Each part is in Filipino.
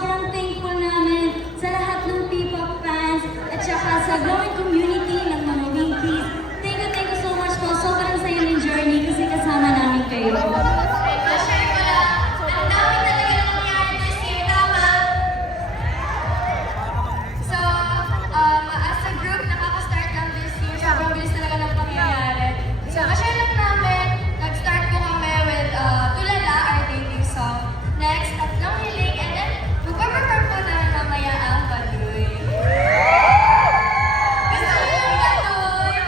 sobrang thankful namin sa lahat ng P-pop fans at saka sa growing community ng mga Winkies. Thank you so much po. Sobrang saya ng journey kasi kasama namin kayo. Share ko lang, ang dami talaga na nangyari this year, tama? So, as a group, nakaka-start lang this year. Sobrang bilis talaga ng pangyayari. So, ma-share lang namin, nag-start ko kami with Tulala, our debut song. Next, Tatlong Hiling, and then magpa-perform ko na mamaya ang Baduy. Gusto niyo yung Baduy?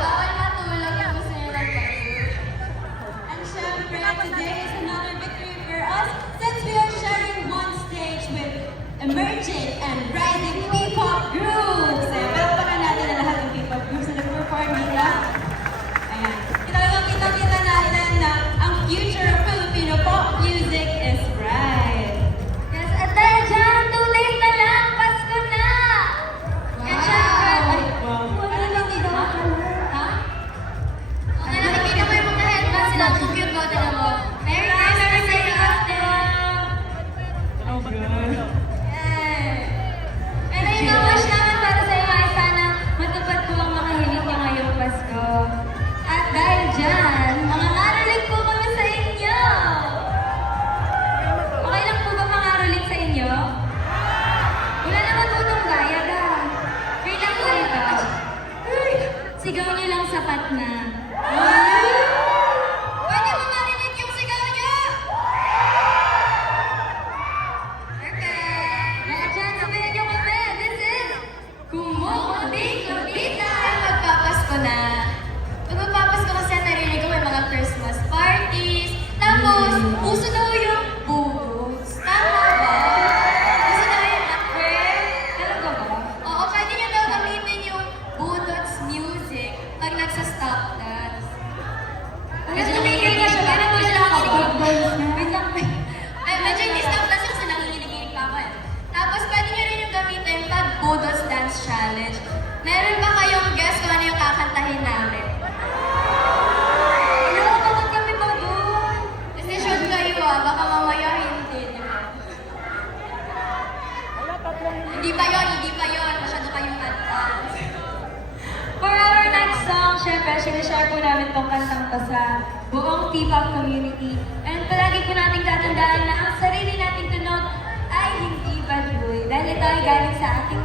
Bawal matulog yung gusto niyo ng Baduy. And syempre, today is another victory for us since we are sharing one stage with emerging and rising P-pop groups. Palakpakan natin ang lahat ng P-pop groups na nag-perform dito. Ayan. Kita natin na ang future of Filipino pop music is bright. Yes, at dahil dyan, 2 days na lang, Pasko na! And syempre, wala lang dito. Ha? Kung nakikita mo yung mga headbands sila, kung cute ko, tala mo. Merry Christmas sa inyo! Oh my God. And ayun nga, wish naman para sa iyo ay sana matupad po ang makahiling niyo ngayong Pasko. At dahil dyan, mga ngaroling po kami sa inyo. Okay lang po ba mangaroling sa inyo? Wala naman po itong bayad ah. Free lang po ito. Sigaw niyo lang sapat na. Pwede mo marinig yung sigaw niya! Perfect! Kaya dyan, sabihin niyo kami. This is Kumukunding Lupita. Ay, magpapasko na. Pag magpapasko kasi narinig ko may mga Christmas parties. Tapos, uso daw yung bubos. Tama ba? Uso daw yung upper. Talaga ba? Oo, pwede niyo daw gamitin yung budots music pag nagsa-stop dance. Medyo namigil na siya. Pero mo siya ako. Wait lang. Medyo hindi stop dance kasi nanginginig pa ako eh. Tapos pwede niyo rin yung gamitin pag budots dance challenge. Meron ba kayong guess kung ano yung kakantahin namin? Nakakapagod kami pa doon. Kasi shoot kayo baka mamaya hindi, di ba? Hindi pa yun. Masyado kayong advance. For our next song, syempre, sinishare po namin tong kantang to sa buong P-pop community. And palagi po natin tatandaan na ang sarili nating tunog ay hindi baduy. Dahil ito ay galing sa ating